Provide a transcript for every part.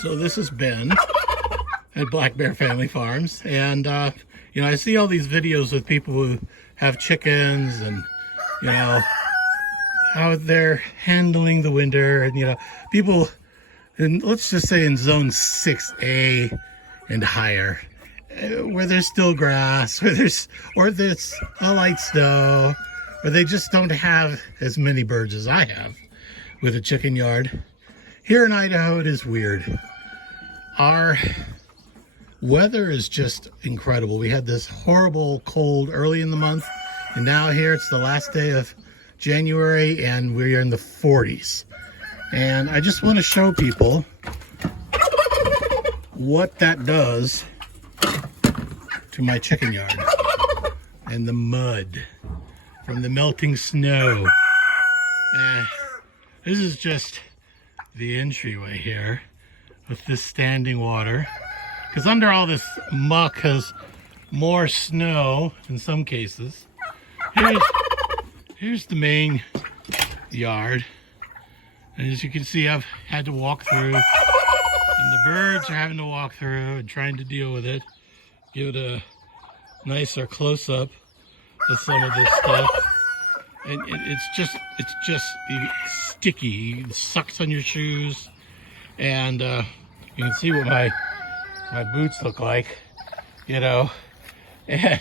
So this is Ben at Black Bear Family Farms, and you know, I see all these videos with people who have chickens and you know how they're handling the winter, and you know, people, and let's just say in zone 6A and higher, where there's still grass, where there's a light snow, or they just don't have as many birds as I have with a chicken yard. Here in Idaho, it is weird. Our weather is just incredible. We had this horrible cold early in the month, and now here it's the last day of January and we're in the 40s. And I just want to show people what that does to my chicken yard and the mud from the melting snow. This is just the entryway here with this standing water, because under all this muck has more snow in some cases. Here's the main yard, and as you can see, I've had to walk through, and the birds are having to walk through and trying to deal with it. Give it a nicer close-up of some of this stuff, and it's just sticky. It sucks on your shoes, and you can see what my boots look like, you know, and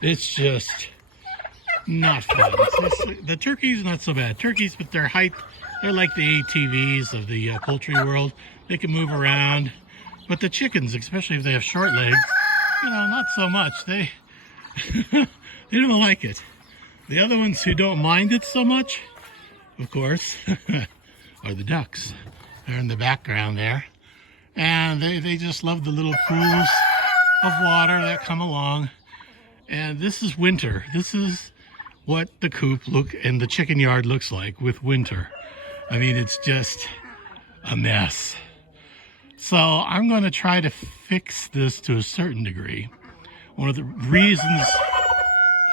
it's just not fun. The turkeys, not so bad. Turkeys, but they're like the ATVs of the poultry world. They can move around, but the chickens, especially if they have short legs, you know, not so much. They they don't like it. The other ones who don't mind it so much, of course, are the ducks. They're in the background there, and they just love the little pools of water that come along. And this is winter. This is what the coop and the chicken yard looks like with winter. I mean, it's just a mess. So I'm going to try to fix this to a certain degree. One of the reasons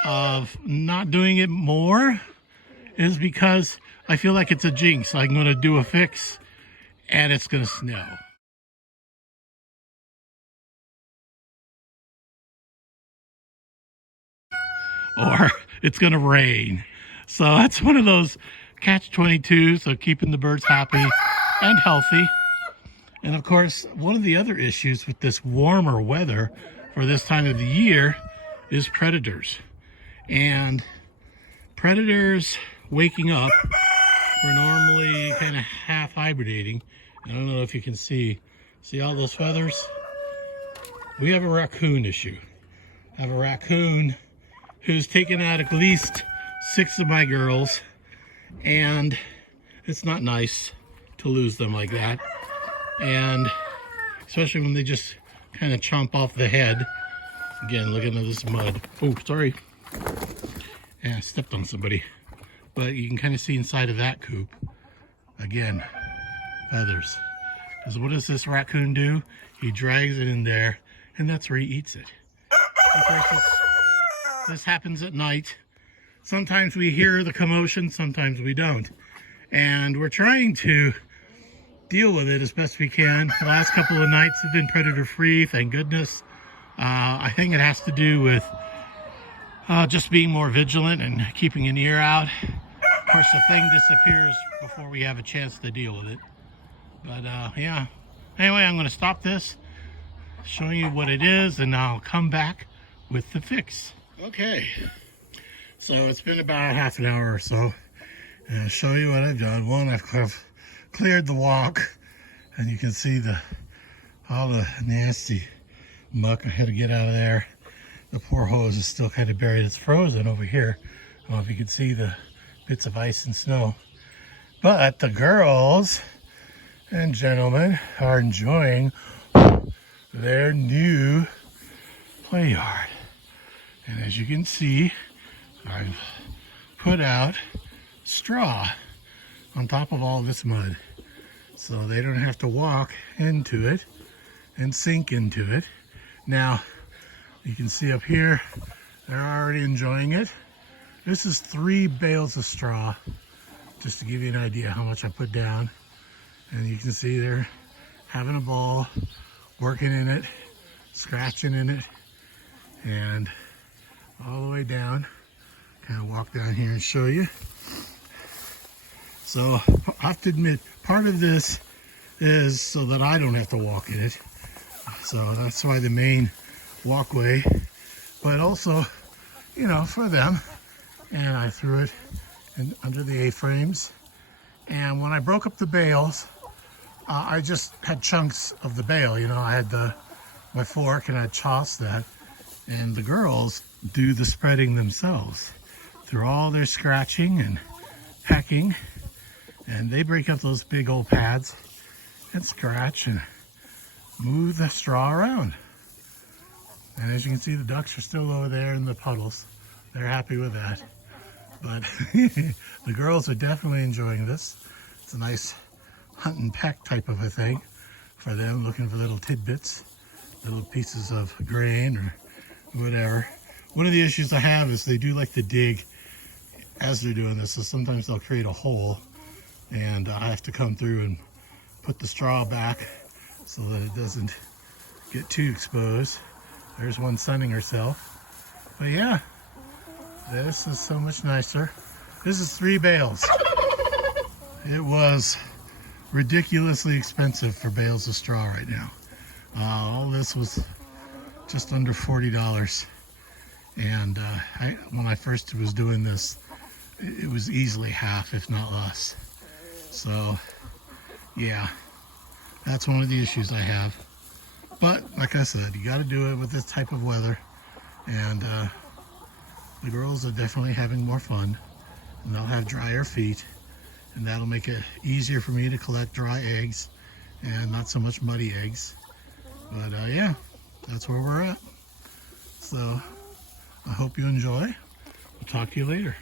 of not doing it more is because I feel like it's a jinx. I'm going to do a fix and it's going to snow. Or it's going to rain. So that's one of those catch-22s of keeping the birds happy and healthy. And of course, one of the other issues with this warmer weather for this time of the year is predators. And predators waking up, we're normally kind of half hibernating. I don't know if you can see all those feathers? We have a raccoon issue. I have a raccoon who's taken out at least 6 of my girls, and it's not nice to lose them like that. And especially when they just kind of chomp off the head. Again, look at this mud. Oh, sorry. Yeah, I stepped on somebody. But you can kind of see inside of that coop. Again, feathers. Because what does this raccoon do? He drags it in there, and that's where he eats it. Of course, this happens at night. Sometimes we hear the commotion, sometimes we don't. And we're trying to deal with it as best we can. The last couple of nights have been predator-free, thank goodness. I think it has to do with just being more vigilant and keeping an ear out. Of course, the thing disappears before we have a chance to deal with it. But yeah. Anyway, I'm going to stop this, showing you what it is, and I'll come back with the fix. Okay, so it's been about half an hour or so, and I'll show you what I've done. One, I've cleared the walk, and you can see all the nasty muck I had to get out of there. The poor hose is still kind of buried. It's frozen over here. I don't know if you can see the bits of ice and snow. But the girls and gentlemen are enjoying their new play yard. And as you can see, I've put out straw on top of all this mud, so they don't have to walk into it and sink into it. Now, you can see up here, they're already enjoying it. This is 3 bales of straw, just to give you an idea how much I put down. And you can see they're having a ball, working in it, scratching in it, and all the way down. Kind of walk down here and show you. So I have to admit, part of this is so that I don't have to walk in it. So that's why the main walkway, but also, you know, for them. And I threw it under the A-frames. And when I broke up the bales, I just had chunks of the bale. You know, I had my fork and I tossed that. And the girls do the spreading themselves through all their scratching and pecking. And they break up those big old pads and scratch and move the straw around. And as you can see, the ducks are still over there in the puddles. They're happy with that. But the girls are definitely enjoying this. It's a nice hunt and peck type of a thing for them, looking for little tidbits, little pieces of grain or whatever. One of the issues I have is they do like to dig as they're doing this, so sometimes they'll create a hole and I have to come through and put the straw back so that it doesn't get too exposed. There's one sunning herself. But yeah, this is so much nicer. This is 3 bales. It was ridiculously expensive for bales of straw right now. All this was just under $40. And when I first was doing this, it was easily half, if not less. So yeah, that's one of the issues I have. But like I said, you got to do it with this type of weather. And the girls are definitely having more fun. And they'll have drier feet. And that'll make it easier for me to collect dry eggs and not so much muddy eggs. But yeah, that's where we're at. So I hope you enjoy. I'll talk to you later.